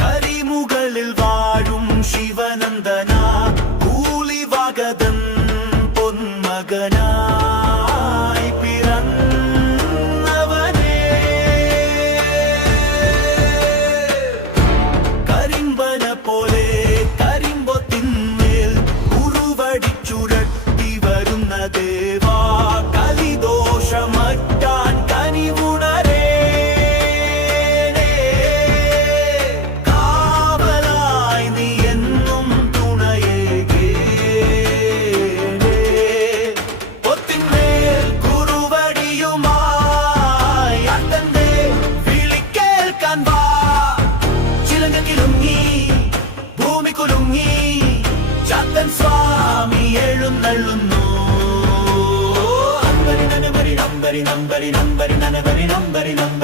കരിമുകളിൽ വാഴും ശിവനന്ദന കൂലിവാഗതൻ പൊന്മകനായി പിറന്നവനേ കരിമ്പന പോലെ കരിമ്പൊത്തിന്മേൽ ഉരുവടിച്ചുരട്ടി വരുന്ന ദേവാ കലിദോഷമറ്റാൻ കനിവുണരേ സ്വാമി എഴുന്നള്ളുന്നു നമ്പരി നമ്പരി നമ്പരി നമ്പരി നമ്പരി നമ്പരി നമ്പരി